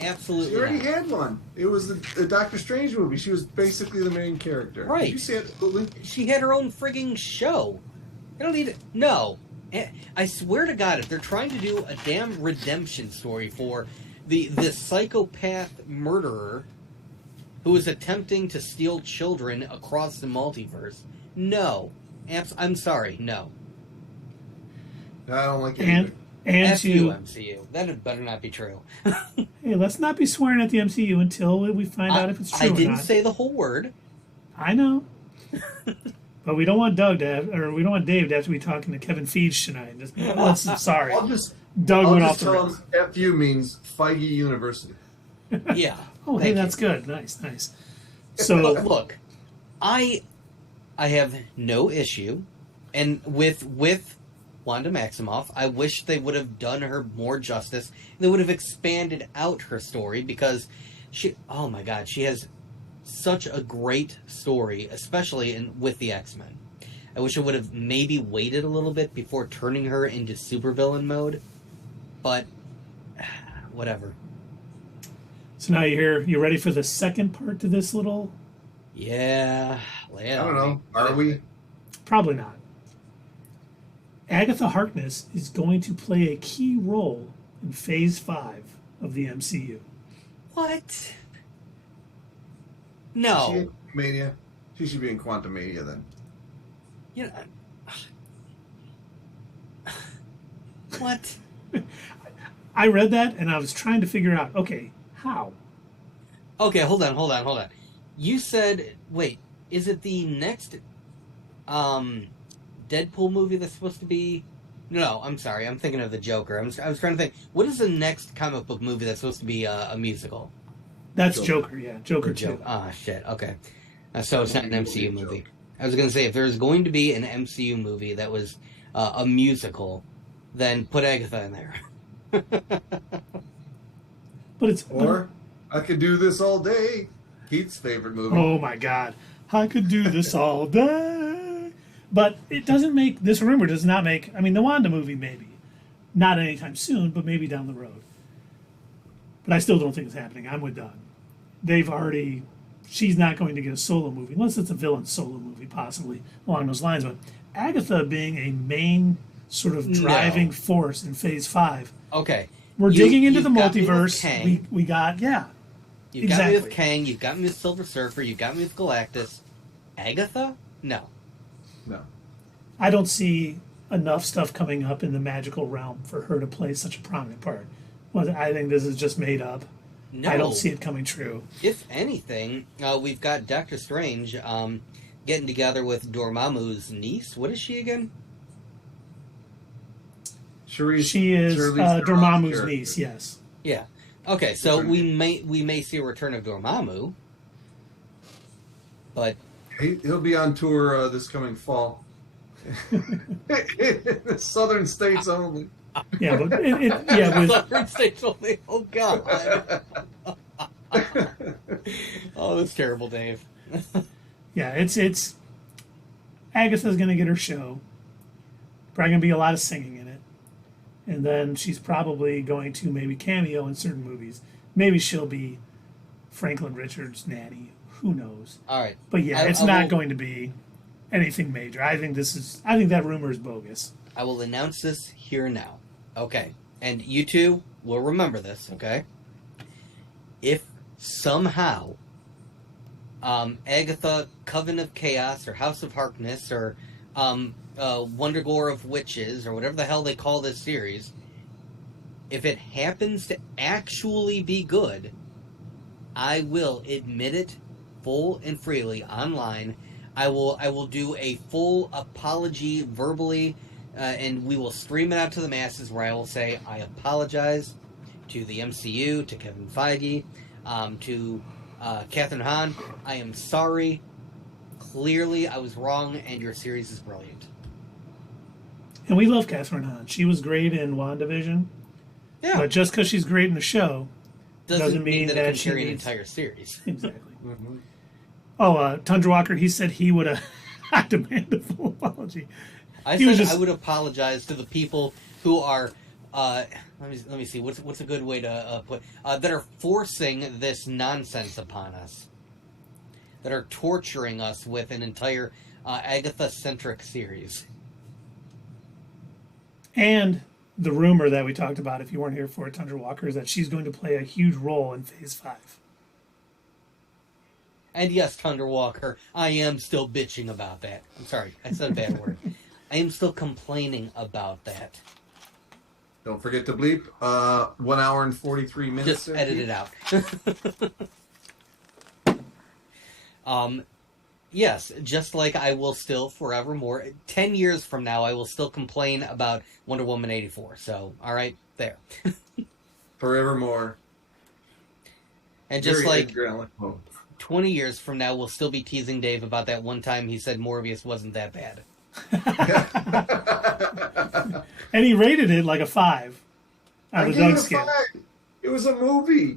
Absolutely She already not. had one. It was the Doctor Strange movie. She was basically the main character. Right. Did you see it? She had her own frigging show. I don't need it. No. I swear to God, if they're trying to do a damn redemption story for this psychopath murderer who is attempting to steal children across the multiverse, no. I'm sorry, no. I don't like it either. And F you, MCU. That better not be true. Hey, let's not be swearing at the MCU until we find out if it's true or not. I didn't say the whole word. I know. But we don't want Dave to have to be talking to Kevin Feige tonight. Sorry. Doug went off the rails. Him F you means Feige University. Yeah. Oh, hey, that's good. Nice. So look, I have no issue, and with Wanda Maximoff, I wish they would have done her more justice. They would have expanded out her story because oh my God, she has such a great story, especially with the X-Men. I wish I would have maybe waited a little bit before turning her into supervillain mode, but whatever. So now you ready for the second part to this little? Yeah. I don't know. Are we? Probably not. Agatha Harkness is going to play a key role in Phase 5 of the MCU. What? No. Mania. She should be in Quantumania then. You know, what? I read that and I was trying to figure out, okay, how? Okay, hold on. You said, wait, is it the next Deadpool movie that's supposed to be? No, I'm sorry. I'm thinking of the Joker. I was trying to think. What is the next comic book movie that's supposed to be a musical? That's Joker, yeah. Joker 2. Ah, shit. Okay. So it's not an MCU movie. I was going to say, if there's going to be an MCU movie that was a musical, then put Agatha in there. But it's... Or, I could do this all day. Keith's favorite movie. Oh my God. I could do this all day. But it doesn't make... This rumor does not make... I mean, the Wanda movie, maybe. Not anytime soon, but maybe down the road. But I still don't think it's happening. I'm with Doug. They've already... She's not going to get a solo movie, unless it's a villain solo movie, possibly, along those lines. But Agatha being a main sort of driving force in Phase 5. Okay. We're digging into the multiverse. We got, yeah. You've got me with Kang, you've got me with Silver Surfer, you've got me with Galactus. Agatha? No. I don't see enough stuff coming up in the magical realm for her to play such a prominent part. Well, I think this is just made up. No. I don't see it coming true. If anything, we've got Doctor Strange getting together with Dormammu's niece. What is she again? She is Dormammu's niece, yes. Yeah. Okay, so we may see a return of Dormammu, but he'll be on tour this coming fall. Southern states only. Yeah, but Southern states only. Oh God. Oh, that's terrible, Dave. Yeah, it's Agatha's gonna get her show. Probably gonna be a lot of singing in it. And then she's probably going to maybe cameo in certain movies. Maybe she'll be Franklin Richards' nanny. Who knows? All right. But yeah, it's not going to be anything major. I think that rumor is bogus. I will announce this here now. Okay. And you two will remember this, okay? If somehow Agatha, Coven of Chaos, or House of Harkness, or Wondergore of Witches, or whatever the hell they call this series, if it happens to actually be good, I will admit it full and freely online. I will do a full apology verbally, and we will stream it out to the masses, where I will say, I apologize to the MCU, to Kevin Feige, to Catherine Hahn. I am sorry. Clearly, I was wrong, and your series is brilliant. And we love Catherine Hahn. She was great in WandaVision. Yeah. But just because she's great in the show doesn't mean that it can she carry an needs... entire series. Exactly. Mm-hmm. Oh, Tundra Walker, he said he would have... I demand a full apology. I would apologize to the people who are... let me see. What's a good way to put... that are forcing this nonsense upon us. That are torturing us with an entire Agatha-centric series. And the rumor that we talked about, if you weren't here for it, Tundra Walker, is that she's going to play a huge role in Phase 5. And yes, Tundra Walker, I am still bitching about that. I'm sorry, I said a bad word. I am still complaining about that. Don't forget to bleep. 1 hour and 43 minutes. Just edit it out. Yes, just like I will still forevermore, 10 years from now, I will still complain about Wonder Woman 84. So, all right, there. Forevermore. And just Very like 20 years from now, we'll still be teasing Dave about that one time he said Morbius wasn't that bad. And he rated it like a 5 out of Doug's scale. It was a movie.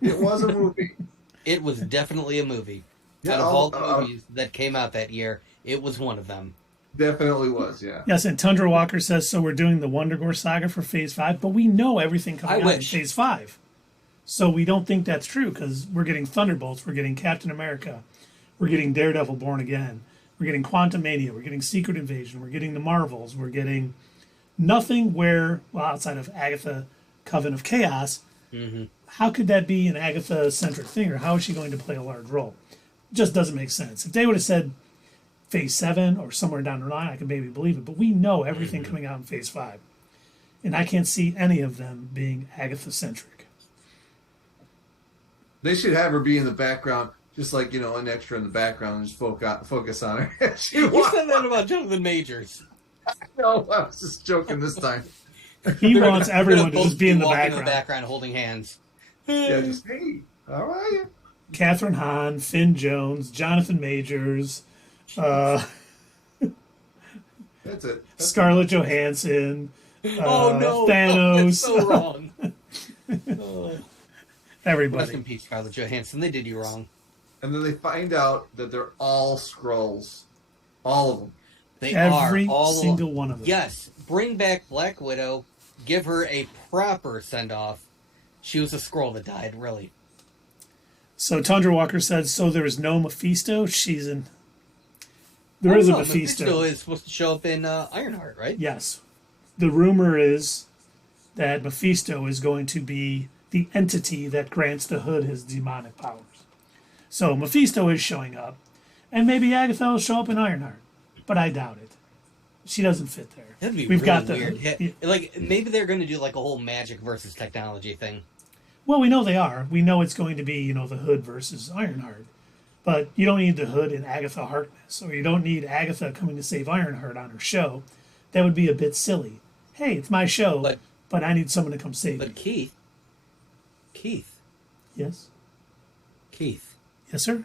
It was a movie. It was definitely a movie. Yeah, out of all the movies that came out that year, it was one of them. Definitely was, yeah. Yes, and Tundra Walker says, so we're doing the Wondergore saga for Phase 5, but we know everything coming out in Phase 5. So we don't think that's true, because we're getting Thunderbolts, we're getting Captain America, we're getting Daredevil Born Again, we're getting Quantumania, we're getting Secret Invasion, we're getting the Marvels, we're getting nothing where, well, outside of Agatha, Coven of Chaos, how could that be an Agatha-centric thing, or how is she going to play a large role? Just doesn't make sense. If they would have said Phase 7 or somewhere down the line, I could maybe believe it. But we know everything coming out in Phase 5. And I can't see any of them being Agatha-centric. They should have her be in the background, just like, an extra in the background, and just focus on her. You said that about Jonathan Majors. No, I was just joking this time. He wants everyone to both just be in the walking background. holding hands. Yeah, just, hey, how are you? Catherine Hahn, Finn Jones, Jonathan Majors, That's it. Scarlett Johansson, Oh no, Thanos. that's so wrong. Rest Everybody. in peace, Scarlett Johansson. They did you wrong. And then they find out that they're all Skrulls. All of them. They Every are all single one of them. Yes, bring back Black Widow. Give her a proper send-off. She was a Skrull that died, really. So Tundra Walker said, so there is no Mephisto? She's in... There is a Mephisto. Mephisto is supposed to show up in Ironheart, right? Yes. The rumor is that Mephisto is going to be the entity that grants the Hood his demonic powers. So Mephisto is showing up, and maybe Agatha will show up in Ironheart, but I doubt it. She doesn't fit there. That'd be We've really got weird. Yeah. Like, maybe they're going to do like a whole magic versus technology thing. Well, we know they are. We know it's going to be, the Hood versus Ironheart. But you don't need the Hood in Agatha Harkness, or you don't need Agatha coming to save Ironheart on her show. That would be a bit silly. Hey, it's my show, but I need someone to come save me. But Keith. Yes? Keith. Yes, sir?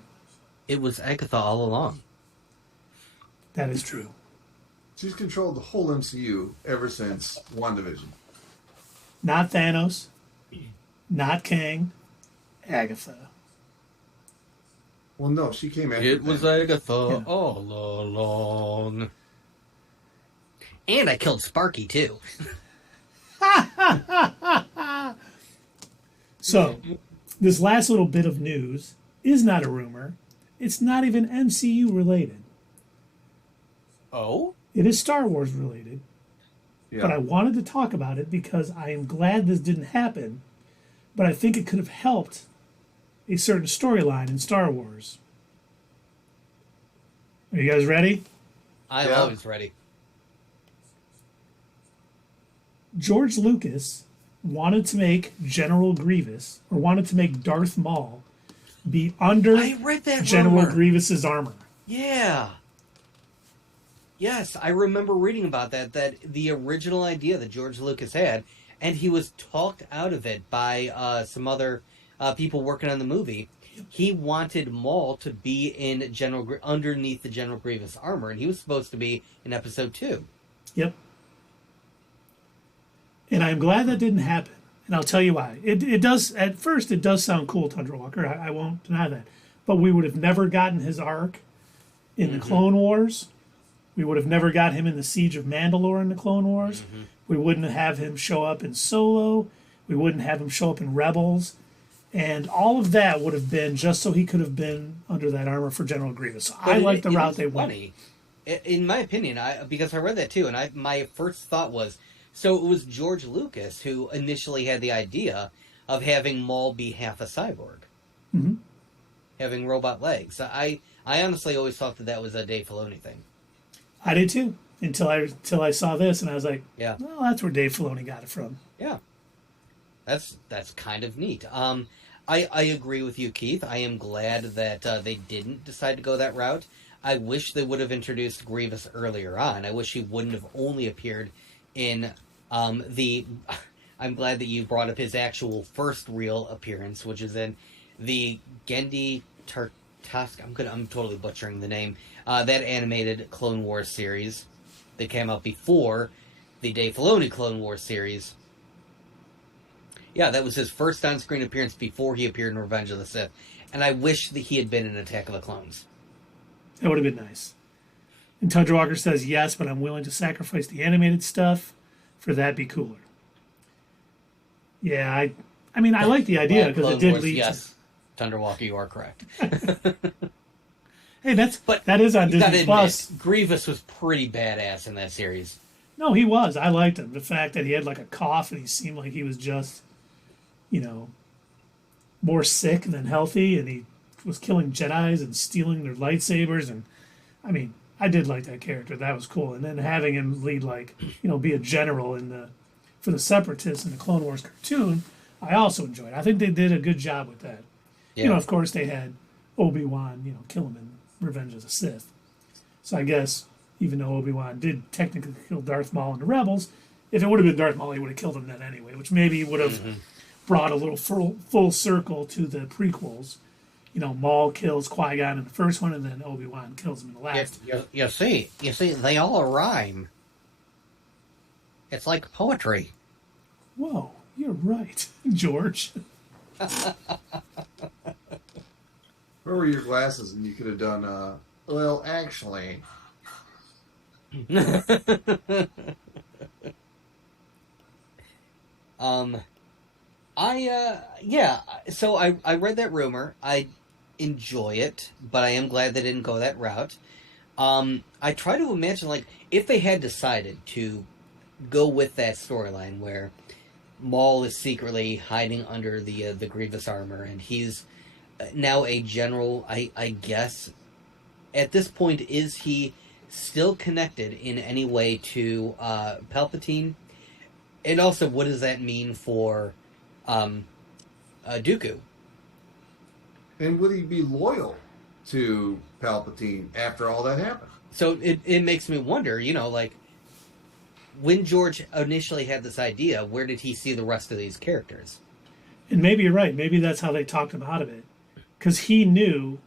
It was Agatha all along. That is true. She's controlled the whole MCU ever since WandaVision. Not Thanos. Not Kang. Agatha. Well, no, she came after It was them. Agatha all along. And I killed Sparky, too. So, this last little bit of news is not a rumor. It's not even MCU related. Oh? It is Star Wars related. Yeah. But I wanted to talk about it because I am glad this didn't happen. But I think it could have helped a certain storyline in Star Wars. Are you guys ready? I'm Yeah. always ready. George Lucas wanted to make General Grievous, or wanted to make Darth Maul, be under I read that General rumor. Grievous's armor. Yeah. Yes, I remember reading about that the original idea that George Lucas had, and he was talked out of it by some other people working on the movie. He wanted Maul to be in underneath the General Grievous armor, and he was supposed to be in Episode 2. Yep. And I'm glad that didn't happen. And I'll tell you why. It does, at first, it does sound cool, Tundra Walker. I won't deny that. But we would have never gotten his arc in the Clone Wars. We would have never got him in the Siege of Mandalore in the Clone Wars. We wouldn't have him show up in Solo. We wouldn't have him show up in Rebels. And all of that would have been just so he could have been under that armor for General Grievous. So I like the route they went. In my opinion, because I read that too, and my first thought was, so it was George Lucas who initially had the idea of having Maul be half a cyborg. Mm-hmm. Having robot legs. I honestly always thought that was a Dave Filoni thing. I did too, until I saw this, and I was like, yeah, well, that's where Dave Filoni got it from. Yeah. That's kind of neat. I agree with you, Keith. I am glad that they didn't decide to go that route. I wish they would have introduced Grievous earlier on. I wish he wouldn't have only appeared in I'm glad that you brought up his actual first real appearance, which is in the Genndy Tartakovsky. I'm totally butchering the name. That animated Clone Wars series that came out before the Dave Filoni Clone Wars series. Yeah, that was his first on-screen appearance before he appeared in Revenge of the Sith. And I wish that he had been in Attack of the Clones. That would have been nice. And Tundra Walker says, yes, but I'm willing to sacrifice the animated stuff for that be cooler. Yeah, I mean, I like the idea because it did lead yes. Tundra Walker, you are correct. Hey, that is on Disney Plus. Grievous was pretty badass in that series. No, he was. I liked him. The fact that he had like a cough and he seemed like he was just, more sick than healthy, and he was killing Jedis and stealing their lightsabers, and I mean, I did like that character. That was cool. And then having him lead be a general in the for the Separatists in the Clone Wars cartoon, I also enjoyed. I think they did a good job with that. Yeah. You know, of course, they had Obi-Wan, kill him in Revenge of the Sith. So I guess, even though Obi-Wan did technically kill Darth Maul in the Rebels, if it would have been Darth Maul, he would have killed him then anyway, which maybe would have brought a little full circle to the prequels. Maul kills Qui-Gon in the first one, and then Obi-Wan kills him in the last. You see, they all rhyme. It's like poetry. Whoa, you're right, George. Where were your glasses? And you could have done, well, actually. So I read that rumor. I enjoy it, but I am glad they didn't go that route. I try to imagine, like, if they had decided to go with that storyline where Maul is secretly hiding under the Grievous armor, and he's now a general, I guess. At this point, is he still connected in any way to Palpatine? And also, what does that mean for Dooku? And would he be loyal to Palpatine after all that happened? So it makes me wonder, like, when George initially had this idea, where did he see the rest of these characters? And maybe you're right. Maybe that's how they talked him out of it. Because he knew,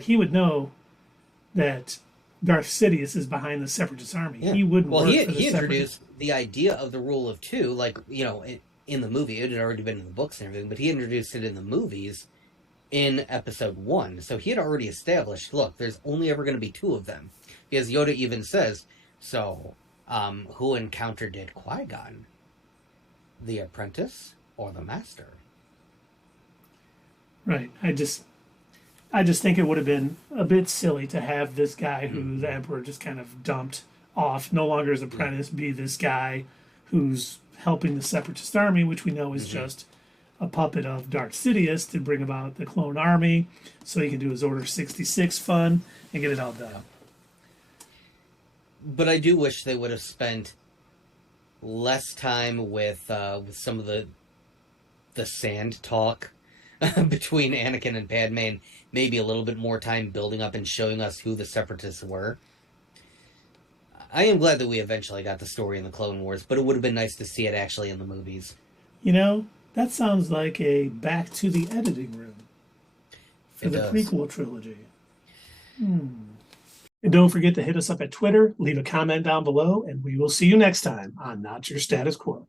he would know that Darth Sidious is behind the Separatist army. Yeah. He wouldn't work for the he introduced the idea of the rule of two, in the movie. It had already been in the books and everything, but he introduced it in the movies in episode 1. So he had already established, look, there's only ever going to be 2 of them. Because Yoda even says, so, who encountered did Qui-Gon? The apprentice or the master? Right. I just think it would have been a bit silly to have this guy who the Emperor just kind of dumped off, no longer his apprentice, be this guy who's helping the Separatist army, which we know is just a puppet of Darth Sidious to bring about the clone army so he can do his Order 66 fun and get it all done. But I do wish they would have spent less time with some of the sand talk between Anakin and Padme, and maybe a little bit more time building up and showing us who the Separatists were. I am glad that we eventually got the story in the Clone Wars, but it would have been nice to see it actually in the movies. That sounds like a back to the editing room for the prequel trilogy. And don't forget to hit us up at Twitter, leave a comment down below, and we will see you next time on Not Your Status Quo.